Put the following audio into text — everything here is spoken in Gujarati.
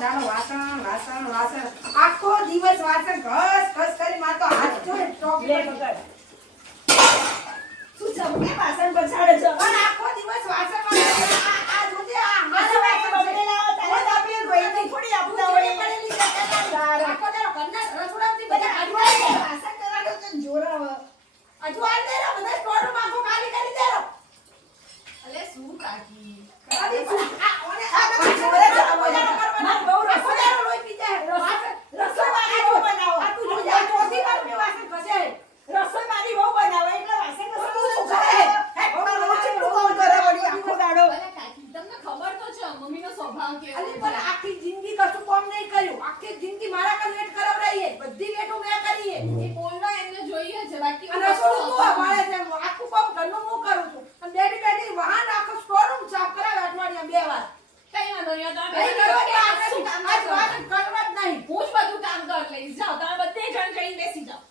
દાડો વાસણ વાસણ વાસણ આખો દિવસ વાસણ ઘસ ઘસ કરી માં તો હાથ જોડે ટોપ લે મગર તું જમને વાસણ બચાડે છો પણ આખો દિવસ વાસણ આ જોજે આ મારા વાસણ બગડેલા તારે આપણે ગોઈથી થોડી આપતા હોય પડેલી છે આખો દાડો ઘરના રસોડામાંથી બધા અજવાળે વાસણ કરવાનો તો જોરાવ અજવાળ દે રો બધા સ્ટોર માં આખો ખાલી કરી દે રો અલે શું કાકી અરે આ ઓને આ આ જોરે જોરે માર બહુ રસોડા લોઈ પી જાય રસોઈ મારી બહુ બનાવો આ તું જોજે આ ચોથી વાર મે વાસણ ઘસે રસોઈ મારી બહુ બનાવે એટલે વાસણ તું કશું શું કરે હે બહુ ચેટલું કામ કરે વળી આખો દાડો અલે કાકી તમને ખબર તો છે મમ્મીનો સ્વભાવ કેવો અલી પણ આખી જિંદગી કશું કામ નહીં કર્યું આખી જિંદગી મારા કર વેટ કરાવરાઈએ બધી વેટો મેં કરીએ એ બોલવા એમને જોઈએ છે બાકી અને રસોડું તું આવાળે છે આખું કામ ઘરનું હું કરું છું અને બેડી બેડી વાહન આખો સ્ટોર રૂમ સાફ કરાવે અઠવાડિયા 2 વાર કઈ વાંધો નહીં તમે નહીં કરવાની આજ વાત કરવા જ નહીં હું જ બધું કામ કરી લઈશ જાઓ તમે બધે જણ જઈને બેસી જાઓ